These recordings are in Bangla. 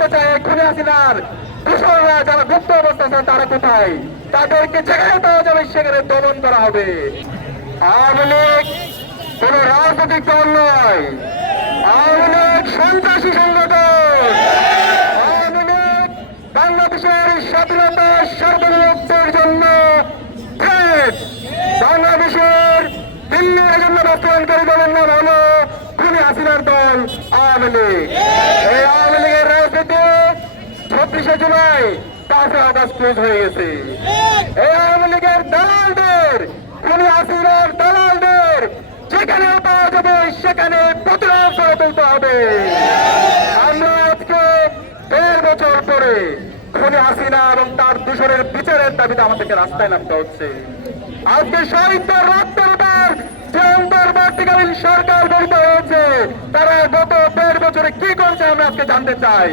দেখতে চাই খুনি হাসিনার দূষণরা যারা গুপ্ত অবস্থা আছেন তারা কোথায়, তাদেরকে যেখানে পাওয়া যাবে সেখানে দমন করা হবে। আওয়ামী লীগ কোন রাজনৈতিক দল নয়, আওয়ামী লীগ সন্ত্রাসী সংগঠন। আওয়ামী লীগ বাংলাদেশের স্বাধীনতা সার্বভৌমত্বের জন্য বাংলাদেশের দিল্লির জন্য বাস্তবায়নকারী দলের নাম হলো খুনি হাসিনার দল আওয়ামী লীগ। এই আওয়ামী লীগের রাজনীতি 26শে জুলাই 5 আগস্ট ক্লোজ হয়ে গেছে। এই আওয়ামী লীগের দালালদের, খুনি হাসিনার দালালদের যেখানে পাওয়া যাবে সেখানে প্রতিরোধ করে তুলতে হবে। আমরা আজকে 1.5 বছর পরে খুনি হাসিনা এবং তার দূষণের বিচারের দাবিতে আমাদেরকে রাস্তায় নামতে হচ্ছে। আজকে শহীদদের রক্তের উপর যে অন্তর্বর্তীকালীন সরকার গঠিত হয়েছে, তারা গত 1.5 বছরে কি করছে আমরা আজকে জানতে চাই।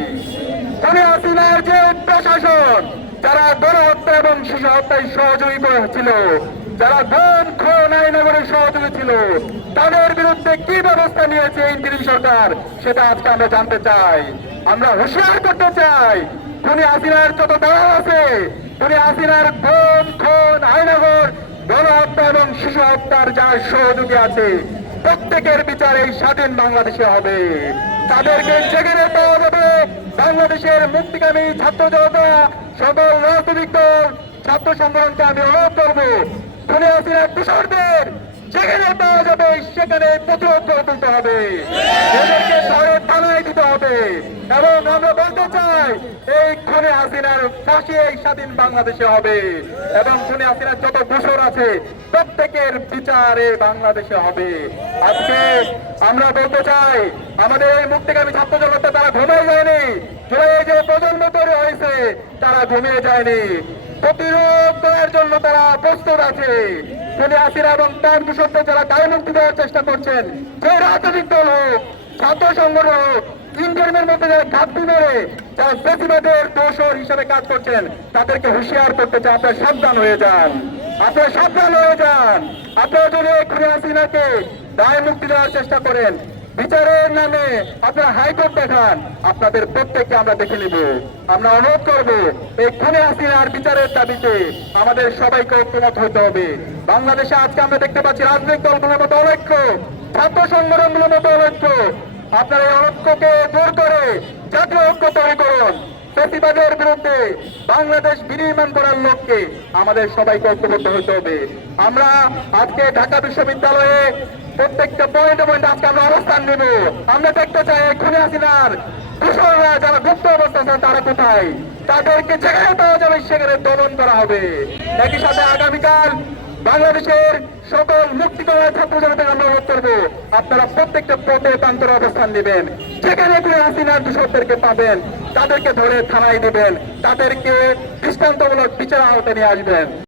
খুনি হাসিনার যে প্রশাসন, যারা গণহত্যা এবং শিশু হত্যায় সহযোগী করেছিল, যারা গুম খুন আইনগরের সহযোগী ছিল, তাদের বিরুদ্ধে কি ব্যবস্থা নিয়েছে ইন্টারিম সরকার, সেটা আজকে আমরা জানতে চাই। আমরা হুঁশিয়ার করতে চাই, খুনি হাসিনার যত দালাল আছে, খুনি হাসিনার গুম খুন আইনগর গণহত্যা এবং শিশু হত্যার যার সহযোগী আছে, প্রত্যেকের বিচার এই স্বাধীন বাংলাদেশে হবে। তাদেরকে যেখানে পাওয়া যাবে, বাংলাদেশের মুক্তিকামী ছাত্র জনতা, সকল রাজনৈতিক দল, ছাত্র সংগঠনকে আমি অনুরোধ করবো, খুনি হাসিনার দূষণদের যেখানে পাওয়া যাবে সেখানে প্রতিরোধ করে তুলতে হবে, এদেরকে ধরে থানায় দিতে হবে। এবং আমরা বলতে চাই, এই খুনি হাসিনার ফাঁসি এই স্বাধীন বাংলাদেশে হবে এবং খুনি হাসিনার যত দূষণ আছে প্রত্যেকের বিচারে বাংলাদেশে হবে। আজকে আমরা বলতে চাই, আমাদের এই মুক্তিকামী ছাত্র জনতা তারা ঘুমিয়ে যায়নি, জুলাই যে প্রজন্ম তৈরি হয়েছে তারা ঘুমিয়ে যায়নি, প্রতিরোধ করার জন্য তারা প্রস্তুত আছে। খুনি হাসিনা এবং তার দূষণকে যারা দায় মুক্তি দেওয়ার চেষ্টা করছেন, যে রাজনৈতিক দল হোক, ছাত্র সংগঠন হোক, ইন্টারিমের মধ্যে যারা ঘাটতি মেরে যারা বেশিবাদের দোষর হিসেবে কাজ করছেন, তাদেরকে হুঁশিয়ার করতে চান, আপনারা সাবধান হয়ে যান, আপনারা সাবধান হয়ে যান। আপনারা যদি খুনি হাসিনাকে দায় মুক্তি দেওয়ার চেষ্টা করেন, বিচারের নামে আপনারা হাইকোর্ট দেখান, আপনাদের প্রত্যেককে আমরা দেখে নিব। আমরা অনুরোধ করবো, এই খুনি হাসিনার বিচারের দাবিতে আমাদের সবাইকে ঐক্যমত হতে হবে। বাংলাদেশে আজকে আমরা দেখতে পাচ্ছি রাজনৈতিক দলগুলোর মতো অনৈক্য, ছাত্র সংগঠনগুলোর মতো অনৈক্য। আপনারা এই অনৈক্যকে দূর করে জাতীয় ঐক্য তৈরি করুন। ফ্যাসিবাদের বিরুদ্ধে বাংলাদেশ বিনির্মাণ করার লক্ষ্যে আমাদের সবাইকে ঐক্যবদ্ধ হতে হবে। আমরা আজকে ঢাকা বিশ্ববিদ্যালয়ে প্রত্যেকটা পয়েন্টে আজকে আমরা অবস্থান নেব। আমরা দেখতে চাই খুনি হাসিনার দূষণরা যারা গুপ্ত অবস্থা আছেন তারা কোথায়, তাদেরকে যেখানে পাওয়া যাবে সেখানে দমন করা হবে। একই সাথে আগামীকাল বাংলাদেশের সকল মুক্তিকামী ছাত্র জনতাকে আমরা অনুরোধ করবো, আপনারা প্রত্যেকটা পথে প্রান্তরে অবস্থান নেবেন, যেখানে খুনি হাসিনার দূষণদেরকে পাবেন তাদেরকে ধরে থানায় দিবেন, তাদেরকে দৃষ্টান্তমূলক বিচার আওতায় নিয়ে আসবেন।